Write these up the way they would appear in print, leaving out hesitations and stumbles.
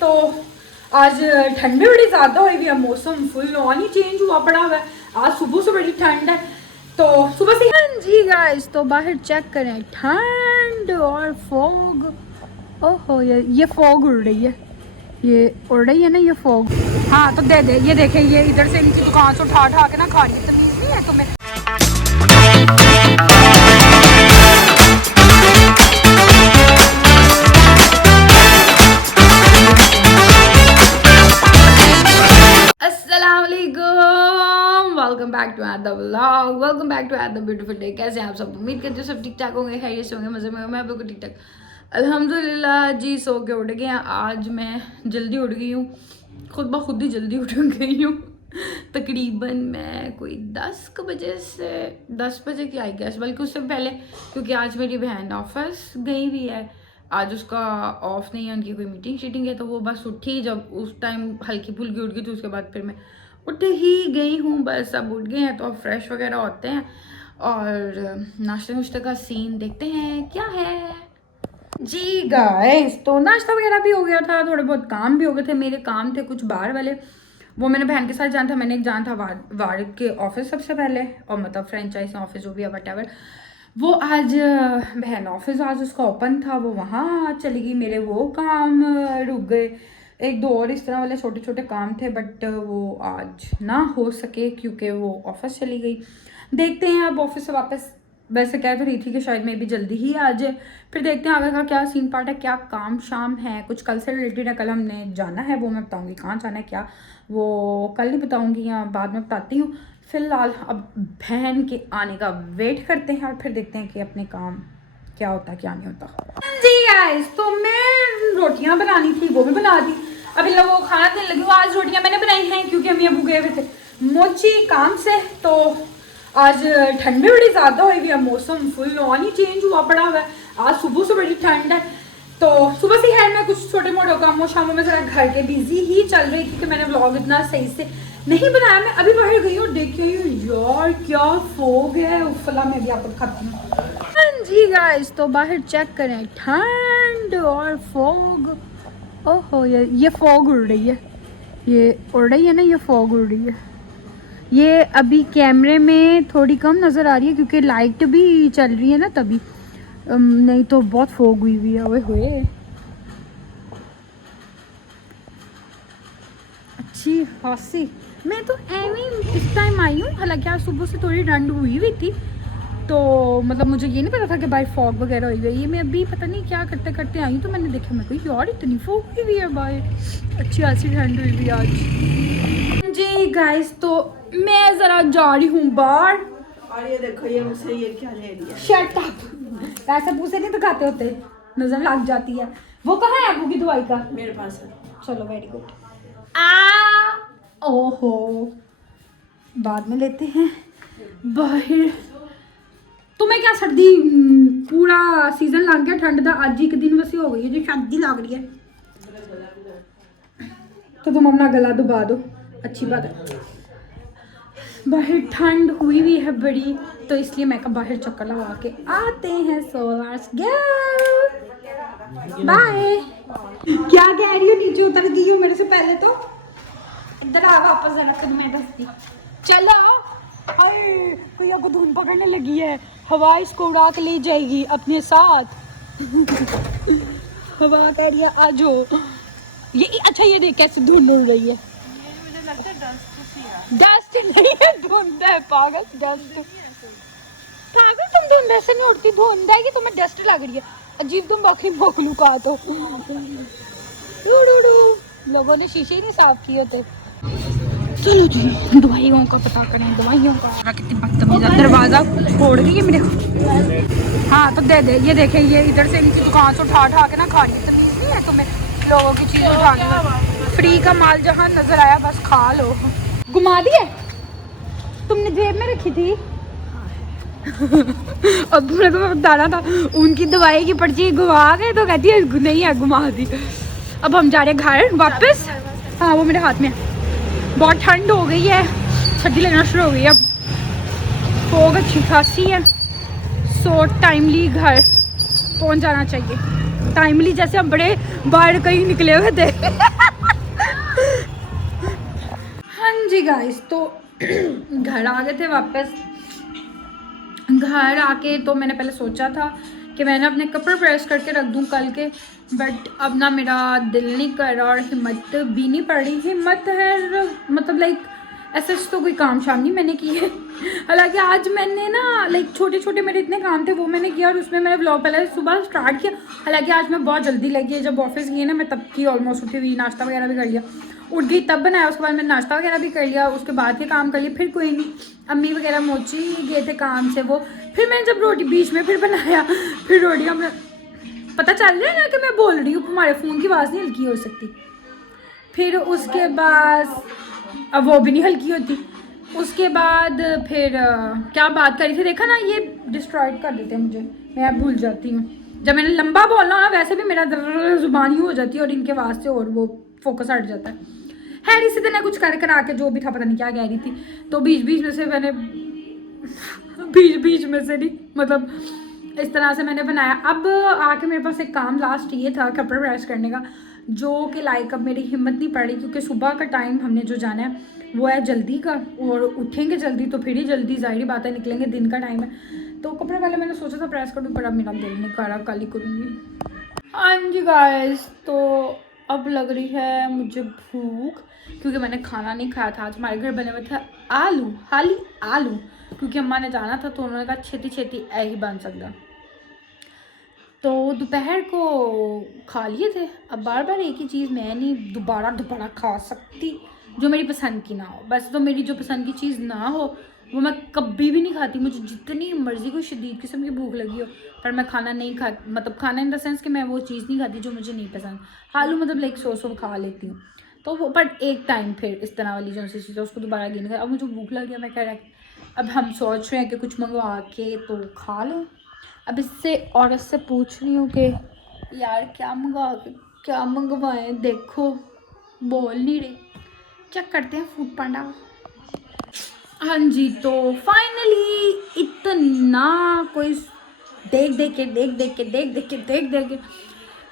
तो आज ठंड भी बड़ी ज़्यादा हुई है, मौसम फुल ऑन ही चेंज हुआ पड़ा हुआ है। आज सुबह से बड़ी ठंड है तो सुबह से हाँ जी गाइस, तो बाहर चेक करें ठंड और फॉग। ओहो ये फॉग उड़ रही है, ये उड़ रही है ना ये फॉग। हाँ तो दे दे, ये देखें ये इधर से इनकी दुकान से उठा के ना खा रही है। तमीज़ नहीं है तुम्हें। Welcome back to other vlog, welcome back to other beautiful day. कैसे हैं आप सब? उम्मीद करते हो सब ठीक ठाक होंगे, खैरियत से होंगे, मज़े में। मैं बिल्कुल ठीक ठाक अल्हम्दुलिल्लाह जी। सो के उठ गए हैं। आज मैं जल्दी उठ गई हूँ, खुद ब खुद ही जल्दी उठ गई हूँ। तकरीबन मैं कोई 10 बजे की आई गैस, बल्कि उससे पहले, क्योंकि आज मेरी बहन ऑफिस गई हुई है। आज उसका ऑफ नहीं है, उनकी कोई मीटिंग शीटिंग है, तो वो बस उठी जब उस टाइम हल्की फुल्की उठ गई थी। उसके बाद फिर मैं उठ ही गई हूँ, बस अब उठ गए हैं तो अब फ्रेश वगैरह होते हैं और नाश्ते नुश्ते का सीन देखते हैं क्या है जी गाइस। तो नाश्ता वगैरह भी हो गया था, थोड़े बहुत काम भी हो गए थे। मेरे काम थे कुछ बाहर वाले, वो मैंने बहन के साथ जाना था। मैंने एक जाना था वारिद के ऑफिस सबसे पहले, और मतलब फ्रेंचाइज ऑफिस जो भी है वटेवर। वो आज बहन ऑफिस आज उसका ओपन था, वो वहाँ चली गई। मेरे वो काम रुक गए, एक दो और इस तरह वाले छोटे छोटे काम थे, बट वो आज ना हो सके क्योंकि वो ऑफिस चली गई। देखते हैं अब ऑफिस से वापस। वैसे कह तो रही थी कि शायद मैं भी जल्दी ही आ जाए, फिर देखते हैं आगे का क्या सीन पार्ट है, क्या काम शाम है, कुछ कल से रिलेटेड है। कल हमने जाना है, वो मैं बताऊंगी कहाँ जाना है क्या, वो कल ही बताऊंगी या बाद में बताती हूँ। फिलहाल अब बहन के आने का वेट करते हैं और फिर देखते हैं कि अपने काम क्या होता है क्या नहीं होता जी गाइस। तो मैं रोटियां बनानी थी, वो भी बना दी। अभी लोगों को खाना देने लगी हूँ। आज रोटियां मैंने बनाई हैं क्योंकि हम अबू गए हुए थे मोची काम से। तो आज ठंड भी बड़ी ज़्यादा हुई है, मौसम फुल ऑन ही चेंज हुआ पड़ा हुआ है। आज सुबह से बड़ी ठंड है तो सुबह से खैर मैं कुछ छोटे मोटे कामों शामों में ज़रा घर के बिजी ही चल रही थी कि मैंने व्लॉग इतना सही से नहीं बनाया। मैं अभी बाहर गई और देखी यार क्या फोग है, उफला मैं भी आपको दिखाती हूँ। हाँ जी गाइस, तो बाहर चेक करें ठंड और फॉग। ओहो ये फॉग उड़ रही है, ये उड़ रही है ना ये फॉग उड़ रही है। ये अभी कैमरे में थोड़ी कम नज़र आ रही है क्योंकि लाइट भी चल रही है ना तभी, नहीं तो बहुत फॉग हुई हुई है। ओए होए अच्छी खासी। मैं तो एवं इस टाइम आई हूँ, हालांकि आज सुबह से थोड़ी ठंड हुई हुई थी, तो मतलब मुझे ये नहीं पता था कि बाहर फॉग वगैरह हुई है। ये मैं अभी पता नहीं क्या करते करते आई हूँ तो मैंने देखा, मैं कोई यार इतनी फॉग हुई हुई है बाहर, अच्छी खासी ठंड हुई हुई आज जी गाइस। तो मैं ज़रा जा रही हूँ बाहर और ये देखो ये मुझसे ये क्या ले रही है। शट अप, ऐसे पूछे नहीं दिखाते होते, नज़र लग जाती है। वो कहाँ है अबू की दवाई का? मेरे पास है। चलो वेरी गुड। ओहो बाद में लेते हैं बाहर। तुम्हें क्या सर्दी पूरा सीजन लग गया, ठंड का आज एक दिन वैसे हो गई है जो सर्दी लग रही है, तो तुम अपना गला दबा दो, अच्छी बात है। बाहर ठंड हुई हुई है बड़ी, तो इसलिए मैं कहा बाहर चक्कर लगा के आते हैं। So let's go bye. क्या कह रही हो? नीचे उतर गई हो मेरे से पहले, तो इधर आ वापस जरा तो मैं दसती। चलो हाय कोई आपको धुन पकड़ने लगी है, हवा इसको उड़ा के ले जाएगी अपने साथ। हवा कह रही है आ जाओ। ये अच्छा ये देख कैसे धुंध उड़ रही है। मुझे लगता है डस्ट नहीं है, धुंध है पागल। डस्ट पागल, तुम धुंध ऐसे नहीं उड़ती, धुंध है कि तुम्हें डस्ट लग रही है। अजीब तुम बाकी मखलूकात हो। लोगों ने शीशे ही नहीं साफ किए होते। चलो जी दवाइयों का पता करें, दवाइयों का। कितनी बदतमीज है, दरवाजा छोड़ गई है मेरे। हाँ तो दे दे, ये देखें ये इधर से इनकी दुकान से उठा के ना खा रही है। तमीज़ नहीं है तुम्हें लोगों की चीज़ उठाने में। फ्री का माल जहाँ नजर आया बस खा लो। घुमा दिए तुमने, जेब में रखी थी। और तुमने तो बताना था उनकी दवाई की पर्ची घुमा गए, तो कहती है नहीं है घुमा दी। अब हम जा रहे हैं घर वापस। हाँ वो मेरे हाथ में है। बहुत ठंड हो गई है, सर्दी लगना शुरू हो गई है। अब फोग अच्छी खासी है, सो टाइमली घर पहुंच जाना चाहिए। टाइमली, जैसे हम बड़े बाहर कहीं निकले हुए थे। हाँ जी गाइस, तो घर आ गए थे वापस। घर आके तो मैंने पहले सोचा था कि मैंने अपने कपड़े प्रेस करके रख दूं कल के, बट अब ना मेरा दिल नहीं कर रहा और हिम्मत भी नहीं पड़ रही। हिम्मत है मतलब लाइक ऐसे तो कोई काम शाम नहीं मैंने की है। हालांकि आज मैंने ना लाइक छोटे छोटे मेरे इतने काम थे वो मैंने किया, और उसमें मैंने व्लॉग पहले सुबह स्टार्ट किया। हालांकि आज मैं बहुत जल्दी लगी है, जब ऑफिस गई ना मैं तब की ऑलमोस्ट उठी हुई, नाश्ता वगैरह भी कर लिया, उठ गई तब बनाया, उसके बाद मैंने नाश्ता वगैरह भी कर लिया, उसके बाद के काम कर लिए। फिर कोई नहीं, अम्मी वगैरह मोची गए थे काम से वो, फिर मैंने जब रोटी बीच में फिर बनाया, फिर रोटियाँ में पता चल रहा है ना कि मैं बोल रही हूँ, हमारे फ़ोन की आवाज़ नहीं हल्की हो सकती। फिर उसके बाद अब वो भी नहीं हल्की होती। उसके बाद फिर क्या बात करी थी, देखा ना ये डिस्ट्रॉयड कर देते हैं मुझे, मैं भूल जाती हूँ। जब मैंने लंबा बोलना हो ना वैसे भी मेरा ज़ुबान ही हो जाती है और इनके वास्ते और वो फोकस हट जाता है। खैर इसी तरह कुछ कर कर आके जो भी था पता नहीं क्या कह रही थी, तो बीच बीच में से मैंने बीच में से नहीं मतलब इस तरह से मैंने बनाया। अब आके मेरे पास एक काम लास्ट ये था कपड़े प्रेस करने का, जो कि लाइक अब मेरी हिम्मत नहीं पड़ी, क्योंकि सुबह का टाइम हमने जो जाना है वो है जल्दी का, और उठेंगे जल्दी तो फिर ही जल्दी ज़ाहिर बात है निकलेंगे, दिन का टाइम है। तो कपड़े पहले मैंने सोचा था प्रेस कर दूँ, पर अब मेरा दिल नहीं कर रहा, कल ही करूँगी। हाँ जी गाइस, तो अब लग रही है मुझे भूख, क्योंकि मैंने खाना नहीं खाया था। आज हमारे घर बने हुए थे आलू, खाली आलू, क्योंकि अम्मा ने जाना था तो उन्होंने कहा छेती छेती ऐ ही बन सकता। तो दोपहर को खा लिए थे, अब बार बार एक ही चीज़ मैं नहीं दोबारा खा सकती जो मेरी पसंद की ना हो। बस तो मेरी जो पसंद की चीज़ ना हो वो मैं कभी भी नहीं खाती, मुझे जितनी मर्ज़ी कोई शदीद किस्म की भूख लगी हो, पर मैं खाना नहीं खा मतलब खाना इन द सेंस कि मैं वो चीज़ नहीं खाती जो मुझे नहीं पसंद। आलू मतलब लाइक सो खा लेती हूँ, तो वो पर एक टाइम फिर इस तरह वाली जो सी चीज़ है उसको दोबारा गिन कर। अब मुझे भूख लग गया, मैं कह रहा अब हम सोच रहे हैं कि कुछ मंगवा के तो खा लें। अब इससे औरत से पूछ रही हूँ कि यार क्या मंगवाएं, देखो बोल नहीं रही, चेक करते हैं फूड पांडा। हाँ जी, तो फाइनली इतना कोई देख के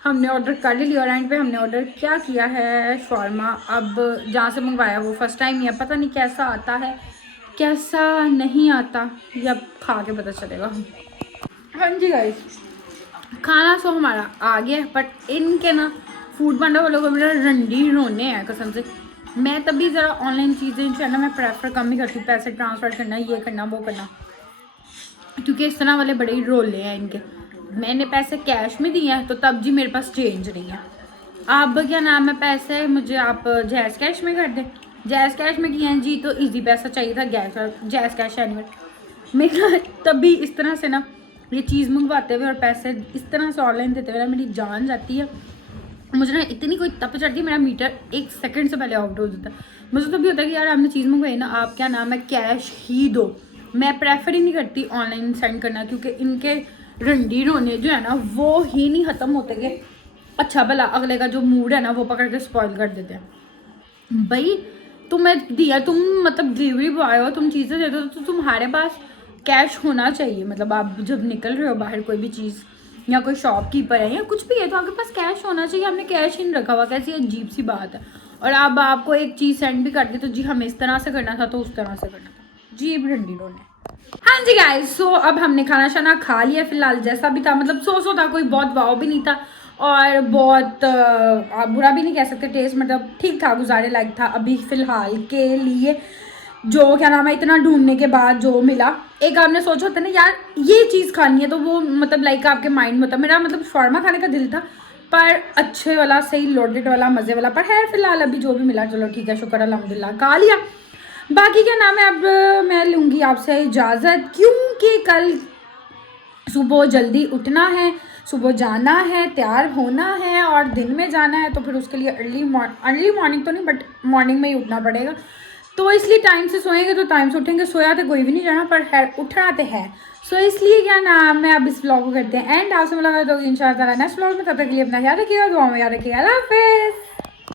हमने ऑर्डर कर लिया, और एंड पे हमने ऑर्डर क्या किया है शॉर्मा। अब जहाँ से मंगवाया वो फर्स्ट टाइम ही है, पता नहीं कैसा आता है कैसा नहीं आता, ये अब खा के पता चलेगा। हाँ जी गाइस, खाना सो हमारा आ गया, बट इनके ना फूड पांडा वालों को मेरा रंडी रोने हैं कसम से। मैं तभी ज़रा ऑनलाइन चीज़ें जो है ना मैं प्रेफर कम ही करती हूँ, पैसे ट्रांसफ़र करना, ये करना वो करना, क्योंकि इस तरह वाले बड़े ही रोले हैं इनके। मैंने पैसे कैश में दिए हैं तो तब जी मेरे पास चेंज नहीं है। अब क्या नाम है, पैसे मुझे आप जैज़ कैश में कर दें, जैज़ कैश में किए हैं जी, तो इजी पैसा चाहिए था जैज़ कैश एनिवर मेरा। तभी इस तरह से ना ये चीज़ मंगवाते हुए और पैसे इस तरह से ऑनलाइन देते हुए ना मेरी जान जाती है। मुझे ना इतनी कोई तप चढ़ती है, मेरा मीटर 1 सेकंड से पहले आउट हो जाता है। मुझे तो भी होता है कि यार आपने चीज़ मंगवाई ना, आप क्या नाम है कैश ही दो। मैं प्रेफर ही नहीं करती ऑनलाइन सेंड करना, क्योंकि इनके रंडी रोने जो है ना वो ही नहीं ख़त्म होते कि अच्छा भला अगले का जो मूड है ना वो पकड़ के स्पॉइल कर देते हैं। भाई तुम्हें दिया, तुम मतलब डिलीवरी बॉय हो, तुम चीज़ें देते हो तो तुम्हारे पास कैश होना चाहिए। मतलब आप जब निकल रहे हो बाहर कोई भी चीज़ या कोई शॉपकीपर है या कुछ भी है तो आपके पास कैश होना चाहिए। आपने कैश ही नहीं रखा हुआ, कैसी अजीब सी बात है। और अब आपको एक चीज़ सेंड भी कर दी तो जी हमें इस तरह से करना था तो उस तरह से करना था जी, रंडी रोने। हाँ जी गाइस, सो अब हमने खाना शाना खा लिया फिलहाल, जैसा भी था मतलब सो था, कोई बहुत वाव भी नहीं था और बहुत बुरा भी नहीं कह सकते। टेस्ट मतलब ठीक था, गुजारे लायक था अभी फ़िलहाल के लिए। जो क्या नाम है इतना ढूंढने के बाद जो मिला, एक आपने सोचा होता है ना यार ये चीज़ खानी है, तो वो मतलब लाइक आपके माइंड में था। मेरा मतलब शॉर्मा खाने का दिल था, पर अच्छे वाला सही लोडेड वाला मज़े वाला, पर है फिलहाल अभी जो भी मिला चलो ठीक है, शुक्र अल्हम्दुलिल्लाह खा लिया। बाकी क्या नाम है, अब मैं लूँगी आपसे इजाज़त, क्योंकि कल सुबह जल्दी उठना है, सुबह जाना है, तैयार होना है और दिन में जाना है, तो फिर उसके लिए अर्ली मॉर्निंग तो नहीं बट मॉर्निंग में ही उठना पड़ेगा। तो इसलिए टाइम से सोएंगे तो टाइम से उठेंगे, सोया तो कोई भी नहीं जाना पर है उठना तो है। सो इसलिए क्या नाम है अब इस व्लॉग को करते हैं एंड आपसे मुलाकात होगी इंशाल्लाह नेक्स्ट व्लॉग में। तब तक के लिए अपना ख्याल रखिएगा, दुआ में याद रखिएगा, अल्लाह हाफिज़।